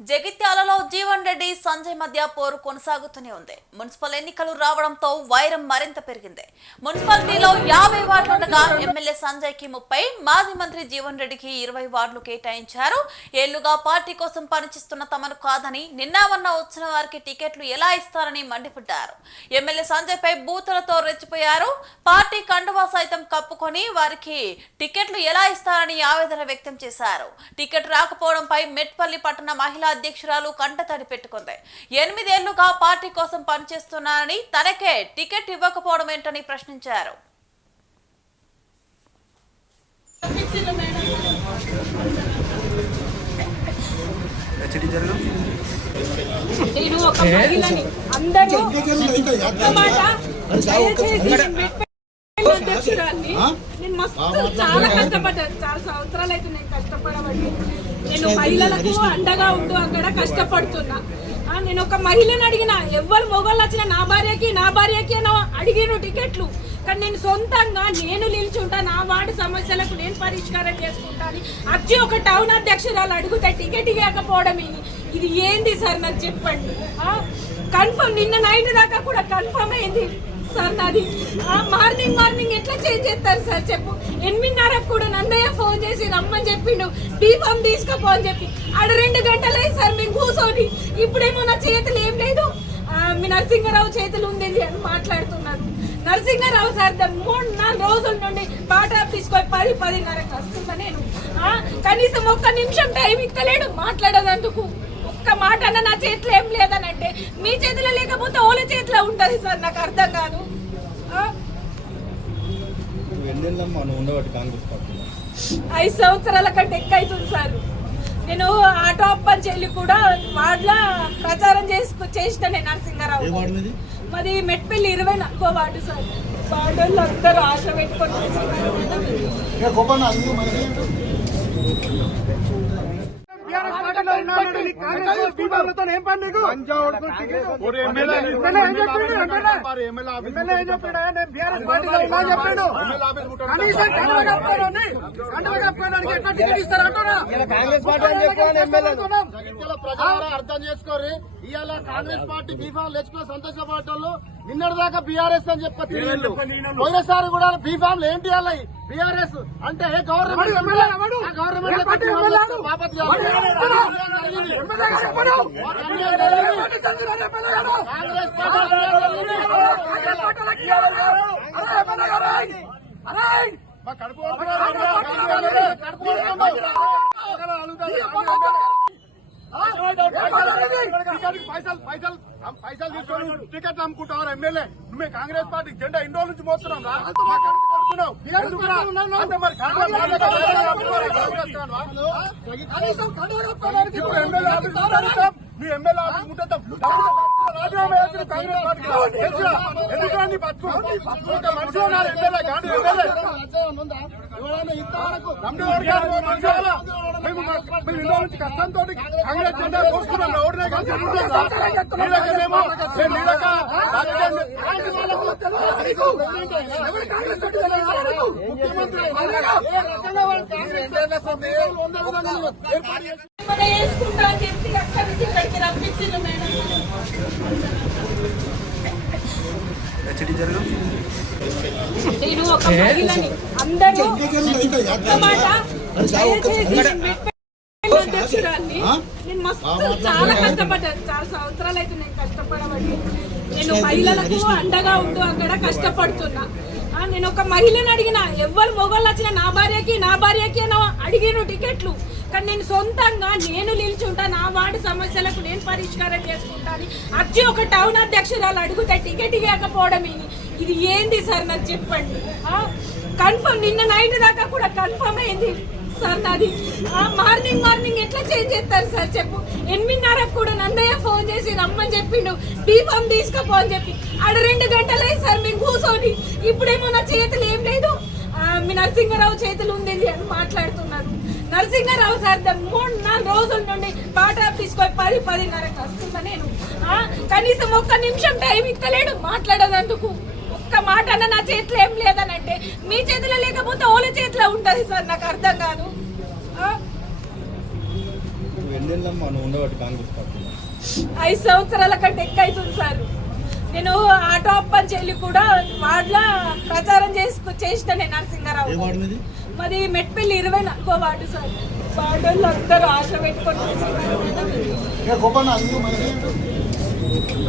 జగిత్యాలలో జీవన్ రెడ్డి సంజయ్ మధ్య పోరు కొనసాగుతూనే ఉంది. మున్సిపల్ ఎన్నికలు రావడంతో వైరం మరింత పెరిగింది. మున్సిపాలిటీలో 50 వార్డులుండగా ఎమ్మెల్యే సంజయ్ కి 30, మాజీ మంత్రి జీవన్ రెడ్డికి 20 వార్డులు కేటాయించారు. ఏళ్లుగా పార్టీ కోసం పనిచేస్తున్న తమను కాదని నిన్నామన్నా వచ్చిన వారికి టికెట్లు ఎలా ఇస్తారని మండిపడ్డారు. ఎమ్మెల్యే సంజయ్ పై బూతులతో రెచ్చిపోయారు. పార్టీ కండువా సైతం కప్పుకొని వారికి టికెట్లు ఎలా ఇస్తారని ఆవేదన వ్యక్తం చేశారు. టికెట్ రాకపోవడంపై మెట్పల్లి పట్టణ మహిళా అధ్యక్షురాలు కంటతడి పెట్టుకుంది. 8 ఏళ్లుగా పార్టీ కోసం పనిచేస్తున్నారని తనకే టికెట్ ఇవ్వకపోవడం ఏంటని ప్రశ్నించారు. నేను ఒక మహిళని అందరూ అధ్యక్షురాన్ని నేను మస్తు చాలా కష్టపడ్డాను. చాలా సంవత్సరాలు అయితే నేను కష్టపడబట్టి నేను మహిళలకు అండగా ఉంటూ అక్కడ కష్టపడుతున్నా. నేను ఒక మహిళని అడిగిన, ఎవరు మొగోళ్ళు వచ్చినా నా భార్యకి అని అడిగిన టికెట్లు, కానీ నేను సొంతంగా నేను నిల్చుంటా, నా వార్డు సమస్యలకు నేను పరిష్కారం చేసుకుంటాను వచ్చి ఒక టౌన్ అధ్యక్షురాలు అడిగితే టికెట్ ఇవ్వకపోవడం ఇది ఏంది సార్ నాకు చెప్పండి. కన్ఫర్మ్ నిన్న నైట్ దాకా కూడా కన్ఫర్మ్ అయింది సార్ నాది. మార్నింగ్ ఎట్లా చేంజ్ చేస్తారు సార్ చెప్పు. 8:30 కూడా నందయ్య ఫోన్ చేసి రమ్మని చెప్పిండు, బీఫామ్ తీసుకోపో అని చెప్పి. ఆడ 2 గంటలే సార్ మేము కూర్చొని. ఇప్పుడేమో నా చేతులు ఏం లేదు, మీ నరసింహారావు చేతులు ఉంది అని మాట్లాడుతున్నారు. నరసింహారావు సార్ 3-4 రోజుల నుండి బాటా తీసుకొని 10-10:30 వస్తుందా. నేను కనీసం ఒక్క నిమిషం టైం ఇక్కలేడు మాట్లాడేందుకు. ఒక్క మాట అన్న నా చేతిలో ఏం లేదని అంటే, మీ చేతిలో లేకపోతే ఓల చేతిలో ఉంటది సార్. నాకు అర్థం కాదు. 5 సంవత్సరాల కంటే ఎక్కువ అవుతుంది సార్. నేను ఆటో అప్పని చెల్లి కూడా వార్డుల ప్రచారం చేసిన నరసింహారావు. మాది మెట్పల్లి 24వ వార్డు సార్. వార్డుల్లో అందరూ ఆశ పెట్టుకొని అర్థం చేసుకోరు. ఇవాళ కాంగ్రెస్ పార్టీ బీఫామ్ తెచ్చుకుని సంతోషపడ్డారు. నిన్నటి దాకా బీఆర్ఎస్ అని చెప్పి పోయినసారి కూడా బీఫామ్ ఏంటి వాళ్ళవి బీఆర్ఎస్ అంటే గవర్నమెంట్ పైసలు తీసుకొని టికెట్ అమ్ముకుంటారు. ఎమ్మెల్యే నువ్వే కాంగ్రెస్ పార్టీ జెండా ఇన్ని రోజుల నుంచి మోస్తున్నాం. ఇప్పుడు ఎమ్మెల్యే ఆఫీస్ మీ ఎమ్మెల్యే ఆఫీస్ ముట్టేద్దాం. రాజీనామా చేసిన కాంగ్రెస్ పార్టీ ఎందుకండి బతుకు మనిషి ఉన్నారు. ఎమ్మెల్యే గాంధీ మేము ఇంట్లో నుంచి కష్టంతో కాంగ్రెస్ జెండా మోస్తున్నాం. ఓడినే వేసుకుంటా అని చెప్పి అక్కడి నుంచి ఇక్కడికి రప్పించింది మేడం. నేను ఒక మహిళని అందరూ అధ్యక్షురాన్ని నేను మస్తు చాలా కష్టపడ్డాను. చాలా సంవత్సరాలు అయితే నేను కష్టపడబట్టి నేను మహిళలకు అండగా ఉంటూ అక్కడ కష్టపడుతున్నా. నేను ఒక మహిళని అడిగిన, ఎవరు మొగోళ్ళు వచ్చినా నా భార్యకి అని అడిగిన టికెట్లు, కానీ నేను సొంతంగా నేను నిల్చుంటా, నా వార్డు సమస్యలకు నేను పరిష్కారం చేసుకుంటాను వచ్చి ఒక టౌన్ అధ్యక్షురాలు అడిగితే టికెట్ ఇవ్వకపోవడం ఇది ఏంది సార్ నాకు చెప్పండి. కన్ఫర్మ్ నిన్న నైట్ దాకా కూడా కన్ఫర్మ్ అయింది సార్ నాది. మార్నింగ్ ఎట్లా చేంజ్ చేస్తారు సార్ చెప్పు. 8:30 కూడా నందయ్య ఫోన్ చేసి రమ్మని చెప్పిండు, బీఫామ్ తీసుకోపో అని చెప్పి. ఆడ 2 గంటలే సార్ మేము కూర్చొని. ఇప్పుడేమో నా చేతులు ఏం లేదు, మీ నరసింహారావు చేతులు ఉంది అని మాట్లాడుతున్నారు. నరసింహారావు సార్ 3-4 రోజుల నుండి బాటా తీసుకొని 10-10:30 వస్తుందా. నేను కనీసం ఒక్క నిమిషం టైం ఇక్కలేడు మాట్లాడేందుకు. ఒక్క మాట అన్న నా చేతిలో ఏం లేదని అంటే, మీ చేతిలో లేకపోతే ఓల చేతిలో ఉంటది సార్. నాకు అర్థం కాదు. ఎన్నేళ్ళమ్మా నువ్వు ఉండబట్టి కాంగ్రెస్ పార్టీ? 5 సంవత్సరాల కంటే ఎక్కువ అవుతుంది సార్. నేను ఆటో అప్పని చెల్లి కూడా వార్డులో ప్రచారం చేసిన నేను నరసింహారావు. ఏ వార్డు మీది? మాది మెట్పల్లి 24వ వార్డు సార్. వార్డు అందరూ ఆశ పెట్టుకొని